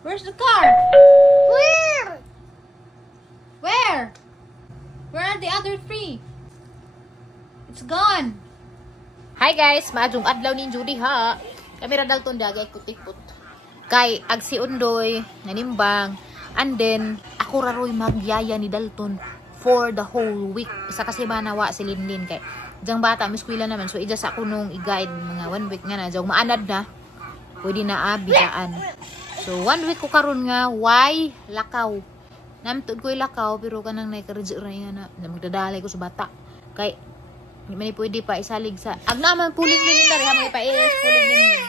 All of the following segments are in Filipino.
Where's the car? Where? Where are the other three? It's gone. Hi guys, maadjong adlaw ni Judy ha. Kami ra dalton dagay kutikot. Kay ag si Undoy nanimbang, and then ako ra roy magyaya ni Dalton for the whole week. Isa kasi manawa si Linlin kay jang bata miskwila naman, so ija sa ako nung i-guide mga 1 week nga na jang maanad na. Pwede na bigaan. So 1 week ko karon nga why lakaw. Namtud ko lakaw pero kanang naikareject ra nga na magdadalay ko sa bata. Kay di man pwede pa isalig sa ag naman puling nila dari ha mga pais puling nila.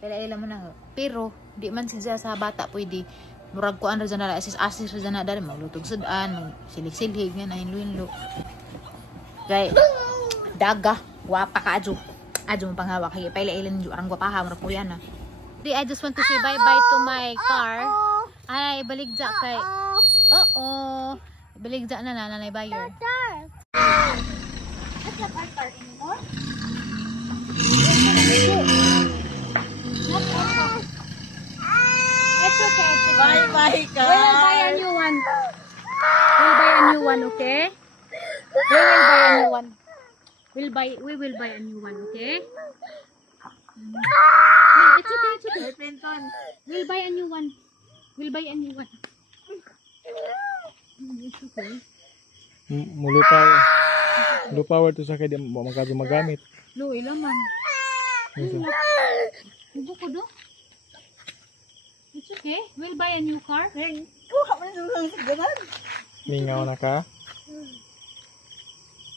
Pero ila man na. Pero di man siya sa bata pwede. Murag ko andra dyan na assist dyan na dari maglutog sudan, silig-silig nga na hinlo-hinlo. Kay daga guwapa ka adyo. Adyo mong panghawak kay paila-ilan yung arang guwapaha mura po yan ha. I just want to say bye-bye to my car. Ay, baligja kay baligja na nanay Bayer. That's not our car anymore. It's okay. Bye-bye ka. We will buy a new one. We'll buy a new one, okay? We will buy a new one. We will buy a new one, okay? No, it's okay, it's okay. We'll buy a new one. We'll buy a new one. It's okay. Lupa to sa kaya di magamit. No, ilaman. Ibu ko do. It's okay. We'll buy a new car. Mingaw na ka.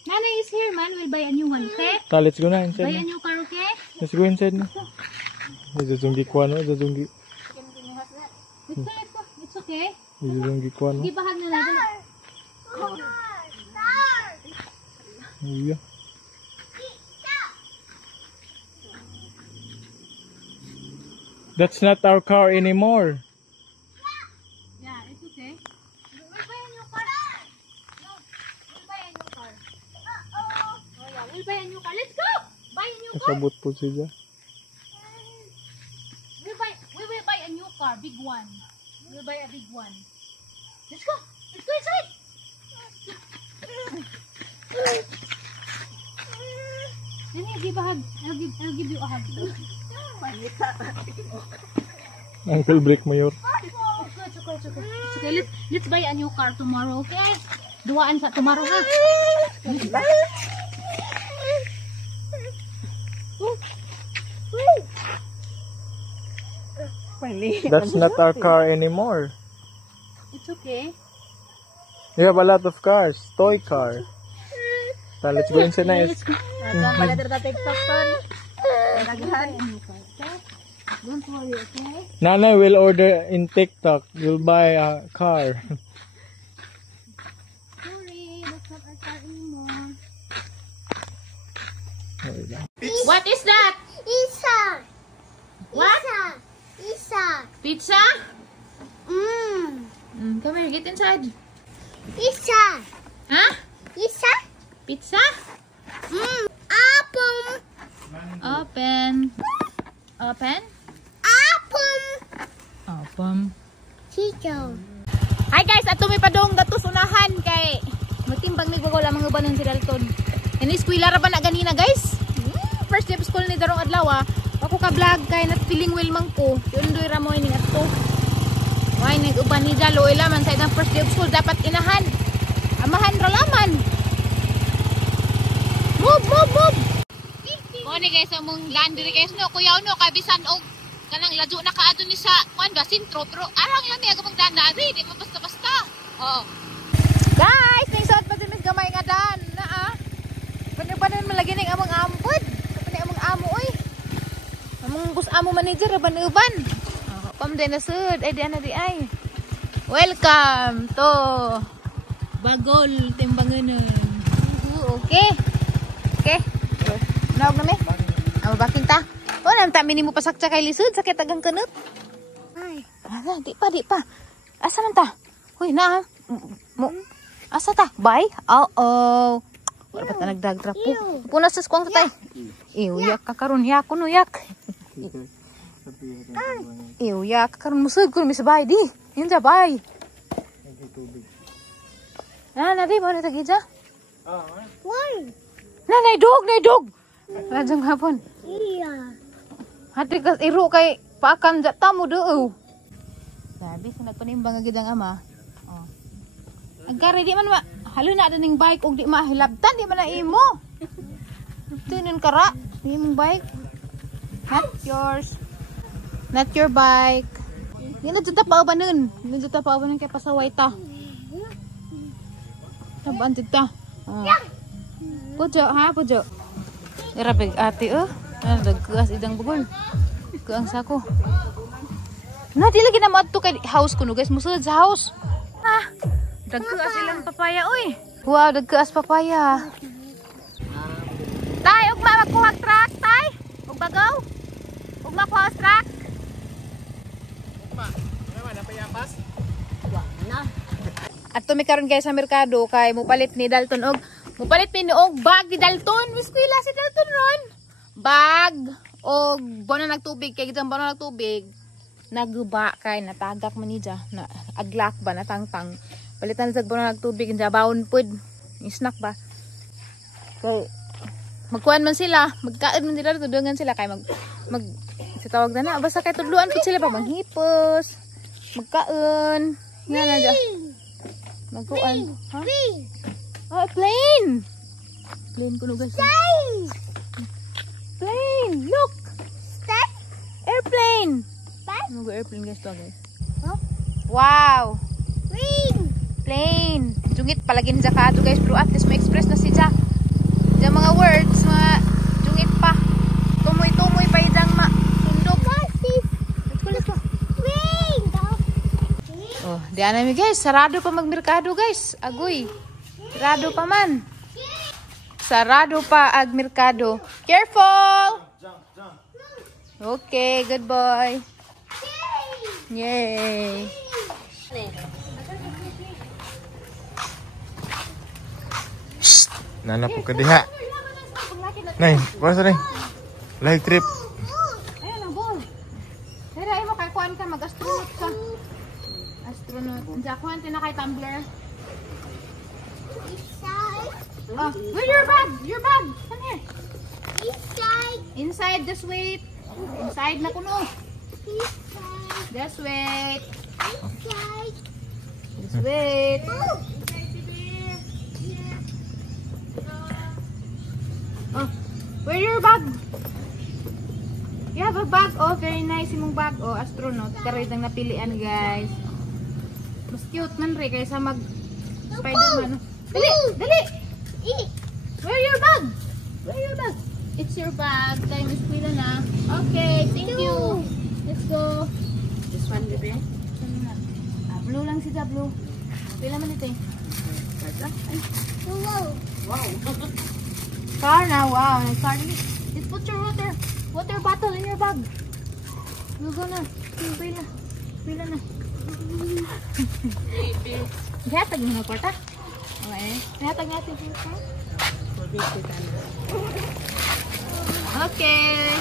Nana is here, man. We'll buy a new one, okay? Let's go na inside. Buy a new car, okay? Let's go inside na. Zazunggi ko ano, zazunggi. Let's go. It's okay. Zazunggi ko ano. Di bahag na natin. Iya. That's not our car anymore. Yeah, it's okay. We'll buy a new car. No, we'll buy a new car. Oh yeah, we'll buy a new car. Let's go. Buy a new car. Kasabot po siya. We will buy a new car, big one. We'll buy a big one. Let's go. Let's go inside. Nani, give a hug. I'll give you a hug. Uncle break mayor. It's okay. Let's buy a new car tomorrow, okay? Duaan sa tomorrow, ha? That's not our car anymore. It's okay. You have a lot of cars. Toy car. So let's go inside na. Don't worry, okay? Nana will order in TikTok. You'll buy a car. Sorry, that's not our car anymore. What is that? Pizza. What? Pizza. Pizza? Come here, get inside. Pizza. Huh? Pizza. Pizza? Apple. Open. Open? Apple. Open. Chicho. Hi guys, ato may padong gatos unahan kay magtimbang ni Gogo lang mga banon si Dalton. Ini eskwela ra ba na ganina guys? First day of school ni darong adlaw. Ako ka vlog kay nat feeling well man ko. Undoy ra mo ini ato. Why nag-uban ni Jalo ilaman sa first day of school dapat inahan. Amahan ra laman. Move. O ni guys among laundry guys no kuyaw no kabisan og kanang ladyo na kaadto ni sa kuan ba sintro pero arang yun may agam dandari di mo basta-basta. Oh. Guys, ning suot pa din gamay nga dan na Paano malagi ning among ampod. Kapani among amo oy. Among bus amo manager ban-uban. Pam din na sud ay di ana di ay. Welcome to Bagol Timbanganan. Okay. Nawag na me. Amo bakin ta. O nang ta minimo pasakcha kay lisod sakit agang kanut. Ay, ala di pa. Asa man ta? Hoy na. Asa ta? Bye. Oo. Wala pa ta nagdag-drop po. Punas sa skwang tay. Yak ka karon yak kuno yak. Ew, yak. Karon musud ko mi sa bahay di. Yun sa bahay. Di mo na tagi dya? Why? Nay dog. Rajang hapon. Yeah. Hati ka iro kay paakan dya tamo do. Sabi sa nagpanimbang agad ang ama. Oh. Agkari di man halo na ning bike og di mahilabtan di man na imo. Tunon kara, di mong bike. Not yours. Not your bike. Yan na pa ba nun? Nadita pa ba nun kay pasaway ta? Tabaan tita. Pujo ha, pujo. Irapig ate dagkas idang bugol. Kuang sako. Na di lagi na maadto kay house kuno guys, musulod sa house. Dagkas ilang papaya oy. Wow, dagkas papaya. Tay, ug makuha truck tay. Ug bagaw. Ug makuha truck. At tumi karon guys sa merkado kay mupalit ni Dalton og bag ni Dalton. Miskwila si Dalton ron. Bag og bono nagtubig kay gitang bono nagtubig. Nagba kay natagak man ni ja na aglak ba natangtang. Palitan sa bono nagtubig ja baon pud. Snack ba. Kay magkuan man sila, magkaon man sila tudungan sila kay mag sa tawag na basta kay tudluan pud sila pa manghipos. Magkaon. Nga na ja. Magkuan. Ha? Oh, plane! Plane ko no guys. Plane! Look! Airplane! Airplane guys to guys. Huh? Wow! Plane! Jungit palagi ni Zakado guys. Pero at least may express na si Jack. Diyan mga words, mga jungit pa. Tumoy-tumoy pa idang tundog. Let's go. Oh, diyan namin guys. Sarado pa magmerkado guys. Agoy. Sarado pa man. Sarado pa ag merkado. Careful! Okay, good boy. Yay! Shh! Nana po ka diha. Nay, wala sa nay. Live trip. Ayun ang ball. Pero ay mo kakuan ka, mag-astronaut ka. Astronaut. Diyan kuhan na kay Tumblr. Oh, where's your bag? Your bag. Come here. Inside, just wait. Inside na kuno. Just wait. Just wait. Oh, where's your bag? You have a bag? Oh, very nice imong bag. Oh, astronaut. Karoy nang napilian, guys. Mas cute man rin kaysa mag Spider-Man. Dali! Dali! Where your bag? Where your bag? It's your bag. Time is pila na. Okay, thank you. Let's go. This one, baby. Blue lang si Blue. Pila man ito eh. Wow. Car na, wow. Car. Just put your water bottle in your bag. We'll go na. Pila na. Hatag mo na kwarta. Okay. Hatag natin yung kwarta. Okay.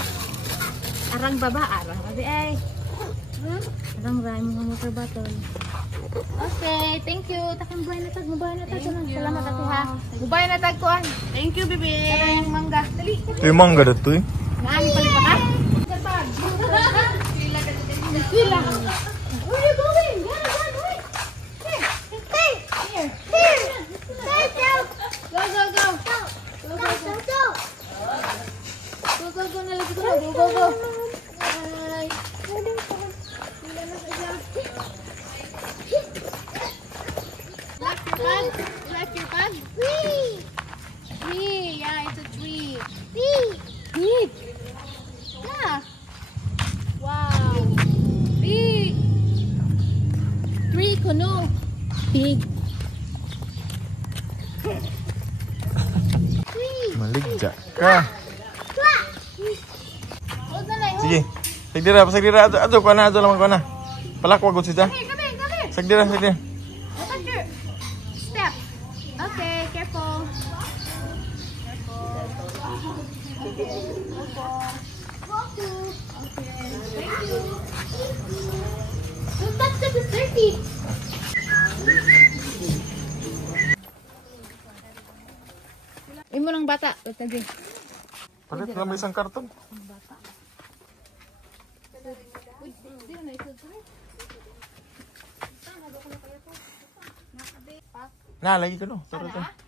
Arang baba. Arang babi ay. Arang ray mga water bottle. Okay. Thank you. Takang buhay na tag. Mabay na tag. Salamat ate ha. Mabay na tag kuan. Thank you, baby. Kaya yung mangga. Dali. Ito yung mangga dito eh. Naan pala ka? Pila. Where are you going? Here. Go. Na lagi ko. Go. Bye. Like your bag? Tree. Yeah, it's a tree. Big. Yeah. Wow. Big. Tree kuno. Big. Maligja ka. Huwag na lang. Sige. Sagdira. Ato ko na. Palakwag ko siya. Come here. Sagdira. Look at your step. Okay, careful. Thank you. Don't touch that, it's dirty. Imo ng bata, tagi. Palit na may isang karton. Na, lagi ka no. Tara, tara.